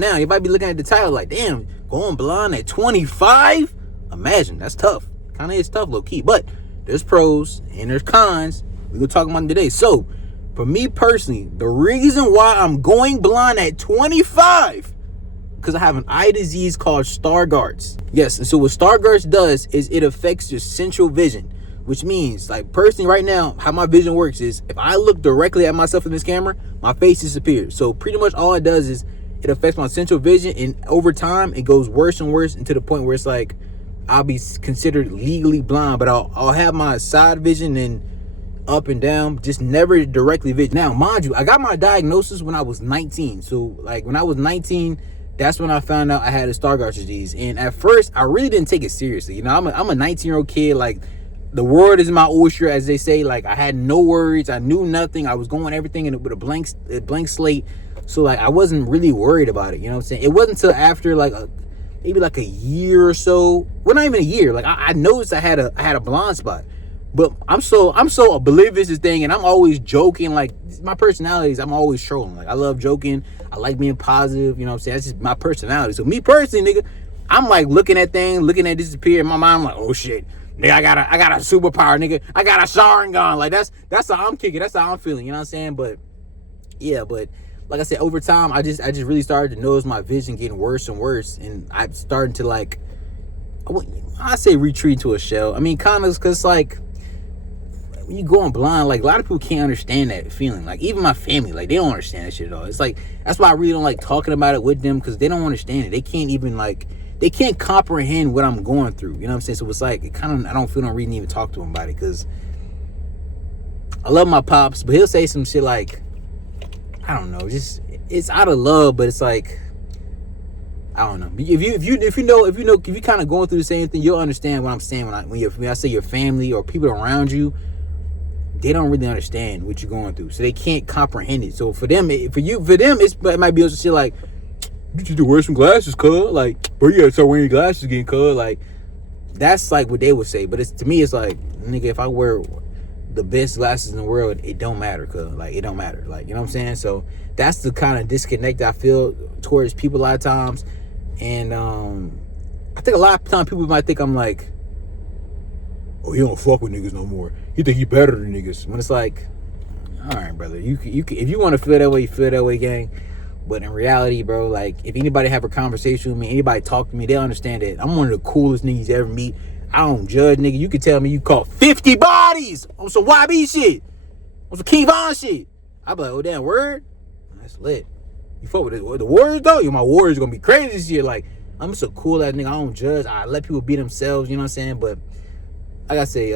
Now, you might be looking at the title like, damn, going blind at 25? Imagine, that's tough. Kind of is tough, low key. But there's pros and there's cons. We're going to talk about them today. So, for me personally, the reason why I'm going blind at 25, because I have an eye disease called Stargardt's. Yes, and so what Stargardt's does is it affects your central vision, which means, like, personally right now, how my vision works is if I look directly at myself in this camera, my face disappears. So pretty much all it does is it affects my central vision, and over time it goes worse and worse, and to the point where it's like I'll be considered legally blind, but I'll have my side vision and up and down, just never directly vision. Now, mind you, I got my diagnosis when I was 19. So like when I was 19, that's when I found out I had a Stargardt disease. And at first, I really didn't take it seriously. You know, I'm a 19-year-old kid. Like, the world is my oyster, as they say. Like, I had no worries. I knew nothing. I was going everything in with a blank slate. So like I wasn't really worried about it, you know what I'm saying? It wasn't until after like maybe like a year or so. Well, not even a year. Like I noticed I had a blind spot. But I'm so oblivious to this thing, and I'm always joking. Like, my personality is I'm always trolling. Like, I love joking. I like being positive, you know what I'm saying? That's just my personality. So me personally, nigga, I'm like looking at things, looking at disappear in my mind. I'm like, oh shit. Nigga, I got a superpower, nigga. I got a Sharingan. Like that's how I'm kicking. That's how I'm feeling, you know what I'm saying? But yeah, but like I said, over time, I just really started to notice my vision getting worse and worse, and I'm starting to like, I say retreat to a shell. I mean, kind of, because like when you going blind, like a lot of people can't understand that feeling. Like even my family, like they don't understand that shit at all. It's like that's why I really don't like talking about it with them, because they don't understand it. They can't even they can't comprehend what I'm going through. You know what I'm saying? So it's like I don't feel no reason to even talk to them about it, because I love my pops, but he'll say some shit like, I don't know, just it's out of love, but it's like, I don't know. If you kind of going through the same thing, you'll understand what I'm saying when I say your family or people around you, they don't really understand what you're going through, so they can't comprehend it. So for them, it might be also shit like, you need to wear some glasses, cuz. Like, bro, you gotta start wearing your glasses again, cuz. Like, that's like what they would say. But to me, it's like, nigga, if I wear the best glasses in the world, it don't matter, cuz. Like, it don't matter. Like, you know what I'm saying? So that's the kind of disconnect I feel towards people a lot of times. And I think a lot of times people might think I'm like, oh, he don't fuck with niggas no more. He think he better than niggas. When it's like, all right, brother, you if you want to feel that way, you feel that way, gang. But in reality, bro, like, if anybody have a conversation with me, anybody talk to me, they'll understand that I'm one of the coolest niggas you ever meet. I don't judge, nigga. You can tell me you caught 50 bodies on some YB shit, on some King Von shit. I be like, oh, damn, word? That's lit. You fuck with the Warriors, though? Yo, my Warriors gonna be crazy this year. Like, I'm just a cool ass nigga. I don't judge. I let people be themselves, you know what I'm saying? But like I say,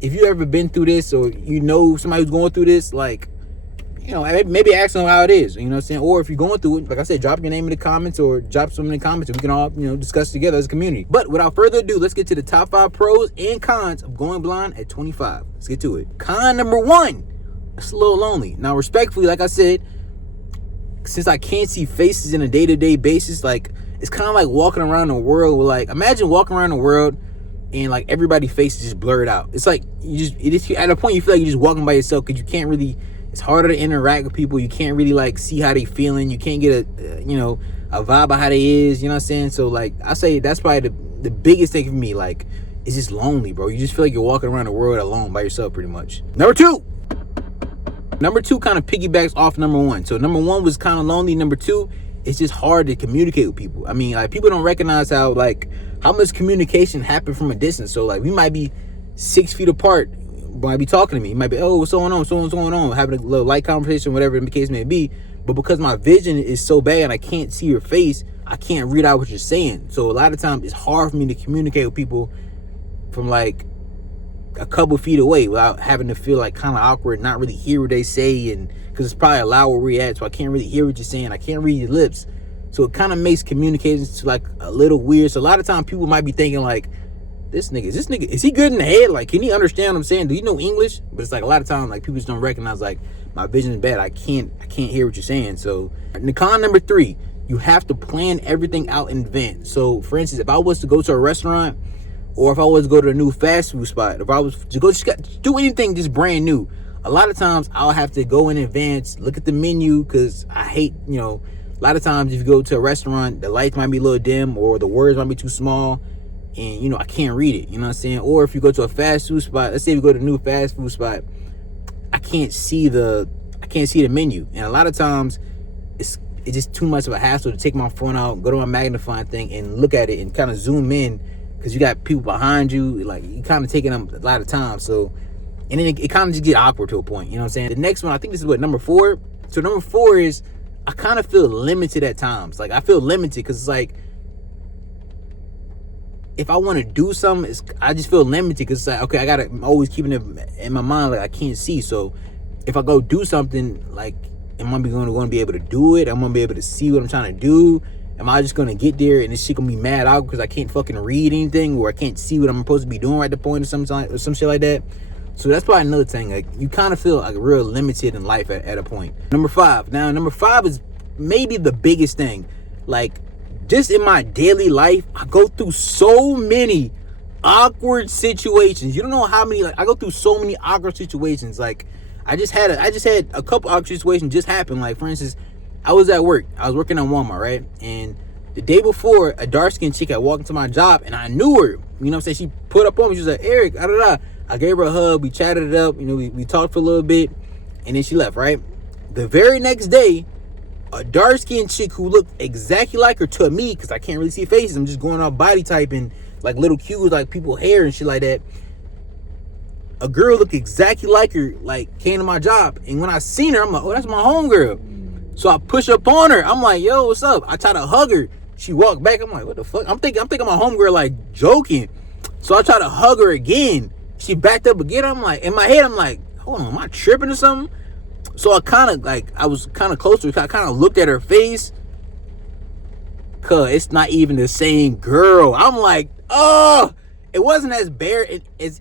if you ever been through this, or you know somebody who's going through this, like, you know, maybe ask them how it is, you know what I'm saying? Or if you're going through it, like I said, drop your name in the comments, or drop something in the comments, and we can all, you know, discuss together as a community. But without further ado, let's get to the top 5 pros and cons of going blind at 25. Let's get to it. Con number 1, it's a little lonely. Now, respectfully, like I said, since I can't see faces in a day-to-day basis, like, it's kind of like walking around the world with, like, imagine walking around the world and like everybody's face is just blurred out. It's like at a point you feel like you're just walking by yourself, because you can't really, it's harder to interact with people. You can't really like see how they feeling. You can't get a vibe of how they is, you know what I'm saying? So like I say that's probably the biggest thing for me. Like, it's just lonely, bro. You just feel like you're walking around the world alone by yourself pretty much. Number two kind of piggybacks off number 1. So number 1 was kind of lonely. Number 2, it's just hard to communicate with people. I mean, like, people don't recognize how much communication happened from a distance. So like we might be 6 feet apart, might be talking to me. You might be, oh, what's going on? What's going on? Having a little light conversation, whatever the case may be. But because my vision is so bad and I can't see your face, I can't read out what you're saying. So a lot of times it's hard for me to communicate with people from like a couple feet away without having to feel like kind of awkward, not really hear what they say, and because it's probably a loud where we're at, so I can't really hear what you're saying. I can't read your lips. So it kind of makes communications to like a little weird. So a lot of times people might be thinking like, this nigga, is he good in the head? Like, can he understand what I'm saying? Do you know English? But it's like a lot of times like people just don't recognize like my vision is bad. I can't hear what you're saying. So con number 3, you have to plan everything out in advance. So for instance, if I was to go to a restaurant, or if I was to go to a new fast food spot, if I was to go just do anything just brand new, a lot of times I'll have to go in advance, look at the menu, because I hate, A lot of times if you go to a restaurant, the lights might be a little dim or the words might be too small, and you know, I can't read it, you know what I'm saying? Or if you go to a fast food spot, let's say we go to a new fast food spot, I can't see the menu, and a lot of times it's just too much of a hassle to take my phone out, go to my magnifying thing and look at it and kind of zoom in, because you got people behind you, like you kind of taking them a lot of time. So, and then it kind of just get awkward to a point, you know what I'm saying? The next one, I think this is what, number 4. So number 4 is I kind of feel limited at times. Like I feel limited because it's like, if I want to do something, I just feel limited because it's like, okay, I'm always keeping it in my mind, like I can't see. So if I go do something, like, am I going to be able to do it? I'm going to be able to see what I'm trying to do? Am I just going to get there and this shit going to be mad out because I can't fucking read anything, or I can't see what I'm supposed to be doing right at the point, or some shit like that? So that's probably another thing. Like, you kind of feel like real limited in life at a point. Number 5. Now, number 5 is maybe the biggest thing. Like, just in my daily life, I go through so many awkward situations. You don't know how many. Like, I go through so many awkward situations. Like, I just had a couple awkward situations just happen. Like, for instance, I was at work. I was working on Walmart, right? And the day before, a dark-skinned chick had walked into my job, and I knew her. You know what I'm saying? She put up on me. She was like, Eric, da da da. I gave her a hug. We chatted it up. You know, we talked for a little bit, and then she left, right? The very next day, a dark-skinned chick who looked exactly like her to me, because I can't really see faces. I'm just going off body type and like little cues, like people hair and shit like that. A girl looked exactly like her, like came to my job. And when I seen her, I'm like, oh, that's my homegirl. So I push up on her. I'm like, yo, what's up? I try to hug her. She walked back. I'm like, what the fuck? I'm thinking my homegirl like joking. So I try to hug her again. She backed up again. I'm like, in my head, I'm like, hold on, am I tripping or something? So I was kind of closer. I kind of looked at her face, cause it's not even the same girl. I'm like, oh, it wasn't as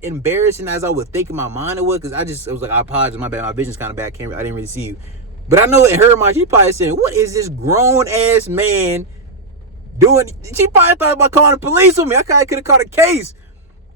embarrassing as I would think in my mind it was, cause it was like, I apologize, my bad, my vision's kind of bad, I didn't really see you. But I know in her mind, she probably saying, what is this grown ass man doing? She probably thought about calling the police on me. I kind of could have caught a case.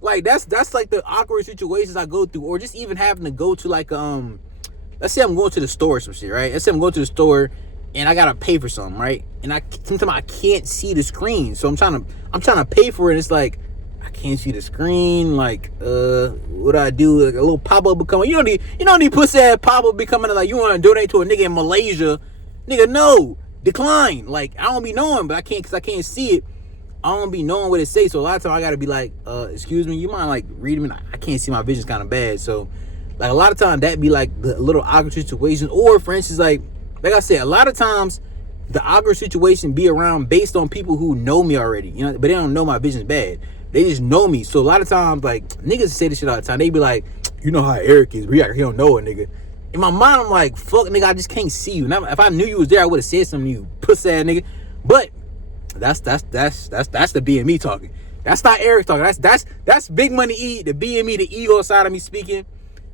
Like, that's like the awkward situations I go through, or just even having to go to like, let's say I'm going to the store or some shit, right? Let's say I'm going to the store and I gotta pay for something, right? And sometimes I can't see the screen, so I'm trying to pay for it. And it's like, I can't see the screen. Like, what do I do? Like a little pop up become. You don't need pussy ass pop up becoming like you want to donate to a nigga in Malaysia, nigga. No, decline. Like, I don't be knowing, but I can't, because I can't see it. I don't be knowing what it says. So a lot of times I gotta be like, excuse me, you mind like reading me? I can't see, my vision's kind of bad. So like a lot of times that be like the little awkward situation. Or for instance, like I said, a lot of times the awkward situation be around based on people who know me already, you know, but they don't know my vision's bad. They just know me. So a lot of times, like, niggas say this shit all the time. They be like, you know how Eric is. He don't know a nigga. In my mind, I'm like, fuck, nigga, I just can't see you. Now, if I knew you was there, I would have said something to you, pussy ass nigga. But that's the BME talking. That's not Eric talking. That's Big Money E, the BME, the ego side of me speaking.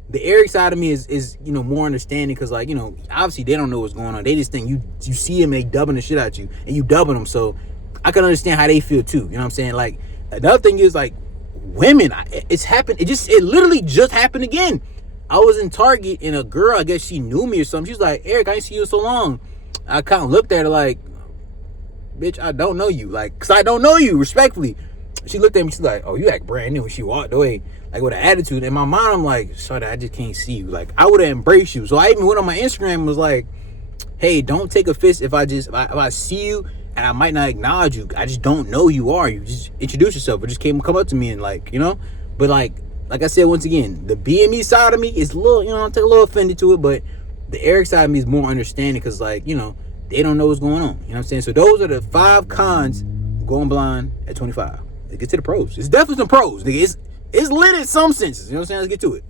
The Eric side of me is you know, more understanding, because like, you know, obviously they don't know what's going on. They just think you see them and they dubbing the shit out you, and you dubbing them. So I can understand how they feel too. You know what I'm saying? Like, another thing is like women. It's happened. It literally just happened again. I was in Target and a girl, I guess she knew me or something. She was like, Eric, I ain't see you so long. I kind of looked at her like, bitch, I don't know you. Like, cause I don't know you, respectfully. She looked at me, she's like, oh, you act brand new. And she walked away like with an attitude. In my mind, I'm like, sorry, I just can't see you. Like, I would have embraced you. So I even went on my Instagram and was like, hey, don't take offense if I see you and I might not acknowledge you. I just don't know who you are. You just introduce yourself or just come up to me and like, you know. But like I said, once again, the BME side of me is a little, you know, I'm a little offended to it, but the Eric side of me is more understanding, because like, you know, they don't know what's going on. You know what I'm saying? So those are the 5 cons going blind at 25. Let's get to the pros. It's definitely some pros, nigga. It's lit in some senses. You know what I'm saying? Let's get to it.